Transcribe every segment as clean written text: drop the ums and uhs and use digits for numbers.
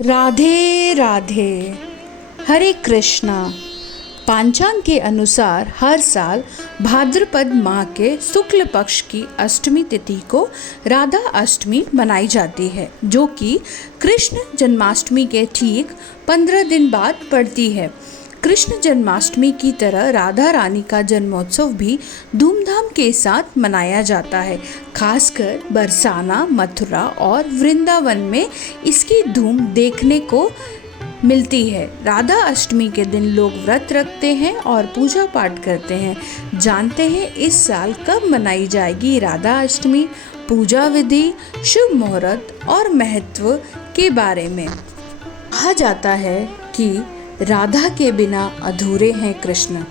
राधे राधे। हरे कृष्णा। पांचांग के अनुसार हर साल भाद्रपद माह के शुक्ल पक्ष की अष्टमी तिथि को राधा अष्टमी मनाई जाती है, जो कि कृष्ण जन्माष्टमी के ठीक 15 दिन बाद पड़ती है। कृष्ण जन्माष्टमी की तरह राधा रानी का जन्मोत्सव भी धूमधाम के साथ मनाया जाता है। खासकर बरसाना, मथुरा और वृंदावन में इसकी धूम देखने को मिलती है। राधा अष्टमी के दिन लोग व्रत रखते हैं और पूजा पाठ करते हैं। जानते हैं इस साल कब मनाई जाएगी राधा अष्टमी, पूजा विधि, शुभ मुहूर्त और महत्व के बारे में। कहा जाता है कि राधा के बिना अधूरे हैं कृष्ण।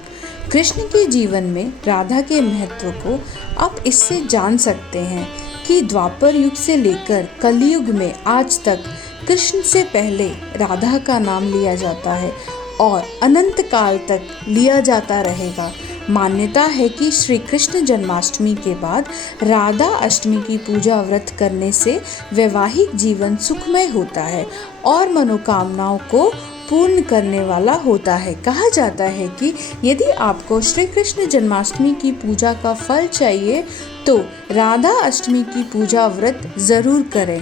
कृष्ण के जीवन में राधा के महत्व को आप इससे जान सकते हैं कि द्वापर युग से लेकर कलयुग में आज तक कृष्ण से पहले राधा का नाम लिया जाता है और अनंत काल तक लिया जाता रहेगा। मान्यता है कि श्री कृष्ण जन्माष्टमी के बाद राधा अष्टमी की पूजा व्रत करने से वैवाहिक जीवन सुखमय होता है और मनोकामनाओं को पूर्ण करने वाला होता है। कहा जाता है कि यदि आपको श्री कृष्ण जन्माष्टमी की पूजा का फल चाहिए तो राधा अष्टमी की पूजा व्रत जरूर करें।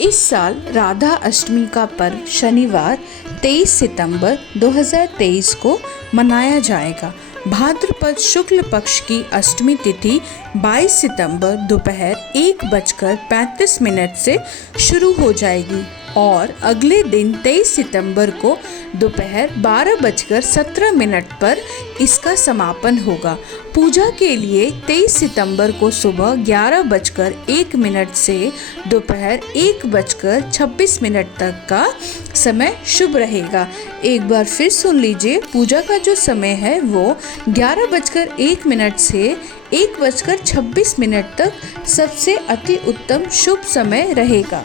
इस साल राधा अष्टमी का पर्व शनिवार 23 सितंबर 2023 को मनाया जाएगा। भाद्रपद शुक्ल पक्ष की अष्टमी तिथि 22 सितंबर दोपहर 1:35 से शुरू हो जाएगी और अगले दिन 23 सितंबर को दोपहर 12:17 पर इसका समापन होगा। पूजा के लिए 23 सितंबर को सुबह 11:01 से दोपहर 1:26 तक का समय शुभ रहेगा। एक बार फिर सुन लीजिए, पूजा का जो समय है वो 11:01 से 1:26 तक सबसे अति उत्तम शुभ समय रहेगा।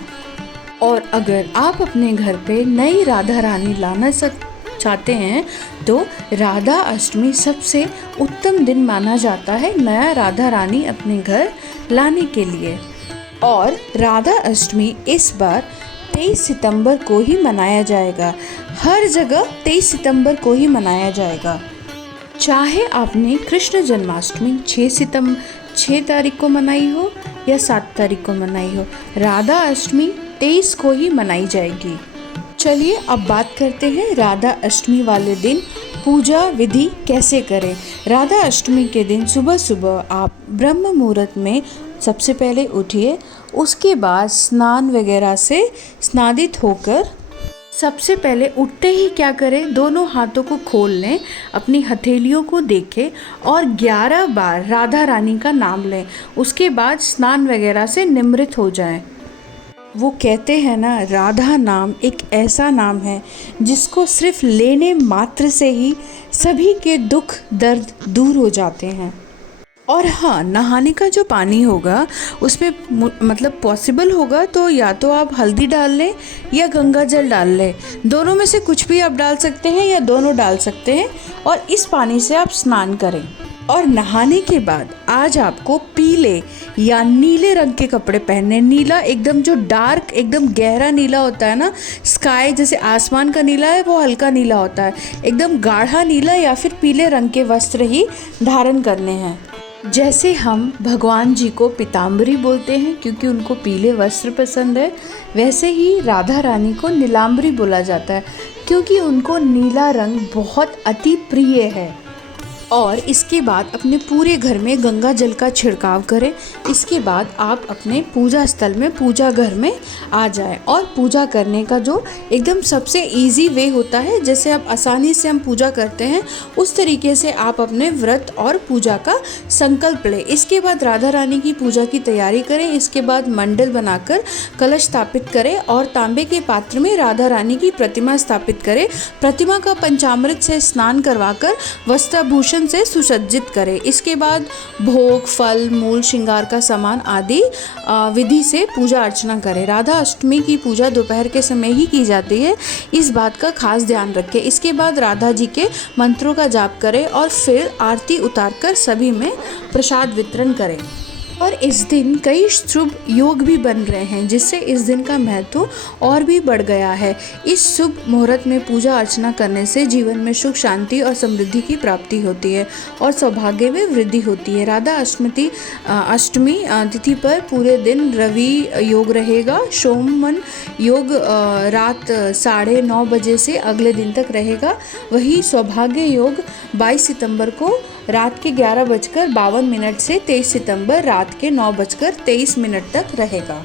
और अगर आप अपने घर पे नई राधा रानी लाना चाहते हैं तो राधा अष्टमी सबसे उत्तम दिन माना जाता है नया राधा रानी अपने घर लाने के लिए। और राधा अष्टमी इस बार 23 सितंबर को ही मनाया जाएगा। हर जगह 23 सितंबर को ही मनाया जाएगा। चाहे आपने कृष्ण जन्माष्टमी 6 तारीख को मनाई हो या 7 तारीख को मनाई हो, राधा अष्टमी 23 को ही मनाई जाएगी। चलिए अब बात करते हैं राधा अष्टमी वाले दिन पूजा विधि कैसे करें। राधा अष्टमी के दिन सुबह सुबह आप ब्रह्म मुहूर्त में सबसे पहले उठिए, उसके बाद स्नान वगैरह से स्नादित होकर सबसे पहले उठते ही क्या करें, दोनों हाथों को खोल लें, अपनी हथेलियों को देखें और 11 बार राधा रानी का नाम लें। उसके बाद स्नान वगैरह से निमृत हो जाएं। वो कहते हैं ना, राधा नाम एक ऐसा नाम है जिसको सिर्फ लेने मात्र से ही सभी के दुख दर्द दूर हो जाते हैं। और हाँ, नहाने का जो पानी होगा उसमें मतलब पॉसिबल होगा तो या तो आप हल्दी डाल लें या गंगा जल डाल लें। दोनों में से कुछ भी आप डाल सकते हैं या दोनों डाल सकते हैं और इस पानी से आप स्नान करें। और नहाने के बाद आज आपको पीले या नीले रंग के कपड़े पहनने। नीला एकदम जो डार्क एकदम गहरा नीला होता है ना, स्काई जैसे आसमान का नीला है वो हल्का नीला होता है, एकदम गाढ़ा नीला या फिर पीले रंग के वस्त्र ही धारण करने हैं। जैसे हम भगवान जी को पीताम्बरी बोलते हैं क्योंकि उनको पीले वस्त्र पसंद है, वैसे ही राधा रानी को नीलाम्बरी बोला जाता है क्योंकि उनको नीला रंग बहुत अति प्रिय है। और इसके बाद अपने पूरे घर में गंगा जल का छिड़काव करें। इसके बाद आप अपने पूजा स्थल में, पूजा घर में आ जाएं और पूजा करने का जो एकदम सबसे इजी वे होता है, जैसे आप आसानी से हम पूजा करते हैं उस तरीके से आप अपने व्रत और पूजा का संकल्प लें। इसके बाद राधा रानी की पूजा की तैयारी करें। इसके बाद मंडल बनाकर कलश स्थापित करें और तांबे के पात्र में राधा रानी की प्रतिमा स्थापित करें। प्रतिमा का पंचामृत से स्नान करवाकर वस्त्राभूषण से सुसज्जित करें। इसके बाद भोग, फल, मूल, श्रृंगार का सामान आदि विधि से पूजा अर्चना करें। राधा अष्टमी की पूजा दोपहर के समय ही की जाती है, इस बात का खास ध्यान रखें। इसके बाद राधा जी के मंत्रों का जाप करें और फिर आरती उतारकर सभी में प्रसाद वितरण करें। और इस दिन कई शुभ योग भी बन रहे हैं, जिससे इस दिन का महत्व और भी बढ़ गया है। इस शुभ मुहूर्त में पूजा अर्चना करने से जीवन में सुख, शांति और समृद्धि की प्राप्ति होती है और सौभाग्य में वृद्धि होती है। राधा अष्टमी तिथि पर पूरे दिन रवि योग रहेगा। सोमवन योग रात 9:30 बजे से अगले दिन तक रहेगा। वही सौभाग्य योग 22 सितंबर को रात के 11:52 से 23 सितंबर रात के 9:23 तक रहेगा।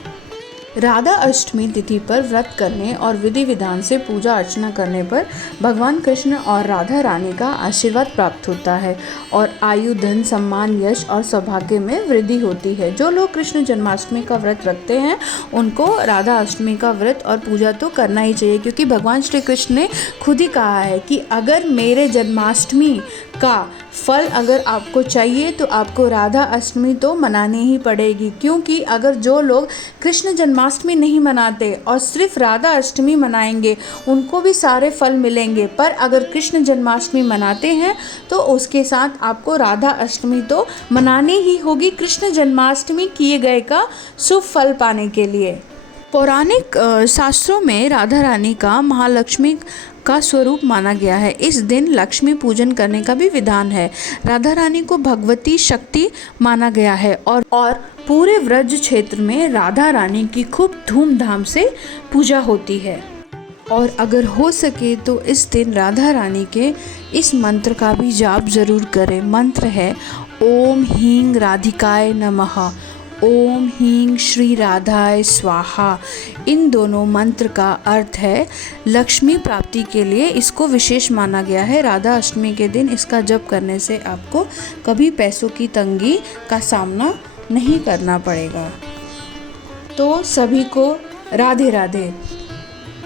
राधा अष्टमी तिथि पर व्रत करने और विधि विधान से पूजा अर्चना करने पर भगवान कृष्ण और राधा रानी का आशीर्वाद प्राप्त होता है और आयु, धन, सम्मान, यश और सौभाग्य में वृद्धि होती है। जो लोग कृष्ण जन्माष्टमी का व्रत रखते हैं उनको राधा अष्टमी का व्रत और पूजा तो करना ही चाहिए, क्योंकि भगवान श्री कृष्ण ने खुद ही कहा है कि अगर मेरे जन्माष्टमी का फल अगर आपको चाहिए तो आपको राधा अष्टमी तो मनानी ही पड़ेगी। क्योंकि अगर जो लोग कृष्ण जन्माष्टमी नहीं मनाते और सिर्फ राधा अष्टमी मनाएंगे उनको भी सारे फल मिलेंगे, पर अगर कृष्ण जन्माष्टमी मनाते हैं तो उसके साथ आपको राधा अष्टमी तो मनानी ही होगी, कृष्ण जन्माष्टमी किए गए का शुभ फल पाने के लिए। पौराणिक शास्त्रों में राधा रानी का महालक्ष्मी का स्वरूप माना गया है। इस दिन लक्ष्मी पूजन करने का भी विधान है। राधा रानी को भगवती शक्ति माना गया है और पूरे व्रज क्षेत्र में राधा रानी की खूब धूमधाम से पूजा होती है। और अगर हो सके तो इस दिन राधा रानी के इस मंत्र का भी जाप जरूर करें। मंत्र है ओम ह्रीं राधिकाय नमः, ओम ह्रीं श्री राधाय स्वाहा। इन दोनों मंत्र का अर्थ है लक्ष्मी प्राप्ति के लिए इसको विशेष माना गया है। राधा अष्टमी के दिन इसका जप करने से आपको कभी पैसों की तंगी का सामना नहीं करना पड़ेगा। तो सभी को राधे राधे।